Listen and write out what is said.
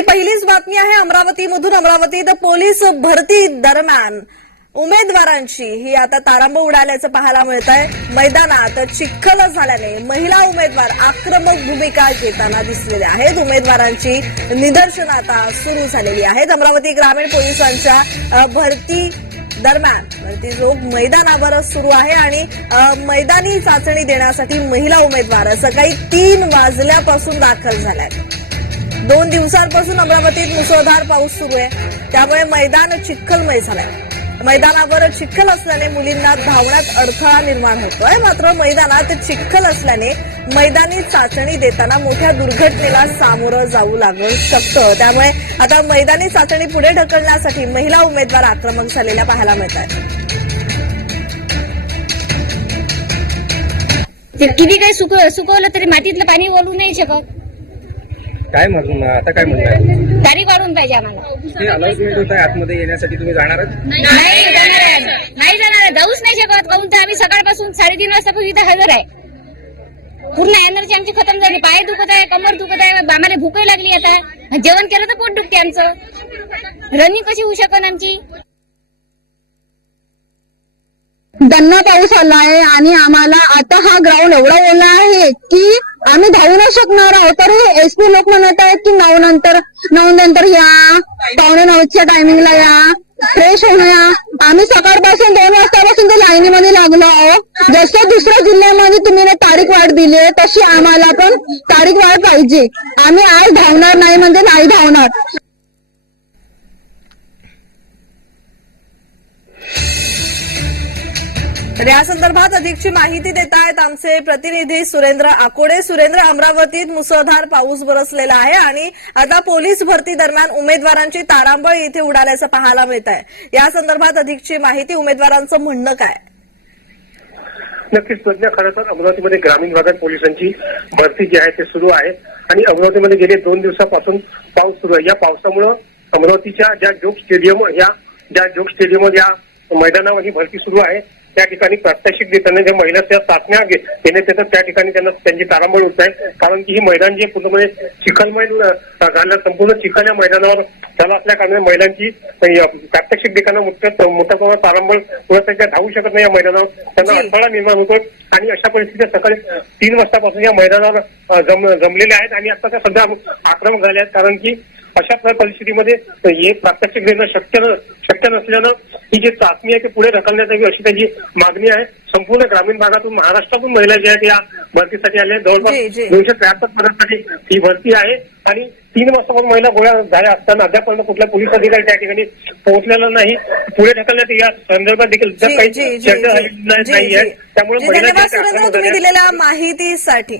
आणि पहिलीच बातमी आहे अमरावतीमधून. अमरावतीत पोलीस भरती दरम्यान उमेदवारांची. ही आता तारांब उडाल्याचं पाहायला मिळत आहे मैदानात चिखल झाल्याने महिला उमेदवार आक्रमक भूमिका घेताना दिसलेल्या आहेत. उमेदवारांची निदर्शनं आता सुरू झालेली आहेत. अमरावती ग्रामीण पोलिसांच्या भरती दरम्यान. भरती जो मैदानावर सुरू आहे आणि मैदानी चाचणी देण्यासाठी महिला उमेदवार सकाळी तीन वाजल्यापासून दाखल झाल्या आहेत दोन दिवसांपासून अमरावतीत मुसळधार पाऊस सुरू आहे. त्यामुळे मैदान चिखलमय झालंय. मैदानावर चिखल असल्याने मुलींना धावण्यात अडथळा निर्माण होतोय. मात्र मैदानात चिखल असल्याने मैदानी चाचणी देताना मोठ्या दुर्घटनेला सामोरं जाऊ लागू शकतं. त्यामुळे आता मैदानी चाचणी पुढे ढकलण्यासाठी महिला उमेदवार आक्रमक झालेल्या पाहायला मिळत आहेत ते किती काही सुक सुकवलं तरी मातीतलं पाणी ओलू नाही शकत. काय म्हणून आता काय म्हणताय तारीख वाढून पाहिजे आम्हाला. ते अनाउन्समेंट होत आहे? आतमध्ये येण्यासाठी तुम्ही जाणारच नाही जाणार. नाही जाणार. जाऊच नाही शकत. काहून तर आम्ही सकाळपासून साडेतीन वाजतापासून इथं हजर आहे. पूर्ण एनर्जी आमची खतम झाली. पाय दुखत आहे कमर दुखत आहे. आम्हाला भूकही लागली आता. जेवण केलं तर पोट दुखते आमचं. रनिंग कशी होऊ शकन आमची? दन्ना पाऊस आला आहे आणि आम्हाला आता हा ग्राउंड एवढा ओला आहे की आम्ही धावू नाही शकणार आहोत. तर हे एसपी लोक म्हणत आहेत की नऊ नंतर नऊ नंतर या. पावणे नऊच्या टायमिंगला या. फ्रेश होऊन या. आम्ही सकाळपासून दोन वाजतापासून ते लाईनीमध्ये लागलो आहोत. जसं दुसऱ्या जिल्ह्यामध्ये तुम्ही तारीख वाढ दिली आहे तशी आम्हाला पण तारीख वाढ पाहिजे. आम्ही आज धावणार नाही म्हणजे नाही धावणार. तर या संदर्भात अधिकची माहिती देत आहेत आमचे प्रतिनिधी सुरेंद्र आकोडे. सुरेंद्र अमरावतीत मुसळधार पाऊस बरसलेला आहे आणि आता पोलीस भरती दरम्यान उमेदवारांची तारांबळ इथे उडाल्याचं पाहायला मिळत आहे या संदर्भात अधिकची माहिती उमेदवारांचं म्हणणं काय? नक्कीच प्रज्ञा खरं तर अमरावतीमध्ये ग्रामीण भागात पोलिसांची भरती जी आहे ते सुरू आहे. आणि अमरावतीमध्ये गेले दोन दिवसापासून पाऊस सुरू आहे. या पावसामुळं अमरावतीच्या ज्या जोग स्टेडियम या ज्या जोग स्टेडियम या मैदानावर ही भरती सुरू आहे. त्या ठिकाणी प्रात्यक्षिक देताना ज्या महिला त्या चाचण्या घेण्यात येतात त्या ठिकाणी त्यांना त्यांची तारांबळ होत आहे कारण की ही मैदान जे पूर्णपणे चिखलमय अं, झालं. संपूर्ण चिखल या मैदानावर झालं असल्या कारणाने महिलांची प्रात्यक्षिक देताना मोठ्या मोठ्या प्रमाणात तारांबळ होत त्या धावू शकत नाही या मैदानावर. त्यांना. अडथळा निर्माण होतोय. आणि अशा परिस्थितीत सकाळी तीन वाजतापासून या मैदानावर अ, जम जमलेले आहेत. आणि आता त्या सध्या आक्रमक झाले आहेत. कारण की अशा प्र- परिस्थितीमध्ये हे प्रात्यक्षिक देणं शक्य शक्य नसल्यानं ही जी चाचणी आहे ती पुढे ढकलण्यात यावी अशी त्यांची मागणी आहे. संपूर्ण ग्रामीण भागातून महाराष्ट्रातून महिला ज्या आहेत या भरतीसाठी आल्या. जवळपास दोनशे त्र्याहत्तर पदांसाठी ही भरती आहे. आणि तीन वाजतापासून महिला गोळ्या झाल्या असताना अद्यापर्यंत कुठला पोलीस अधिकारी त्या ठिकाणी पोहोचलेला नाही. पुढे ढकलण्यात या संदर्भात देखील काही चर्चा जी. झालेली नाही त्यामुळे महिला. दिलेल्या माहितीसाठी.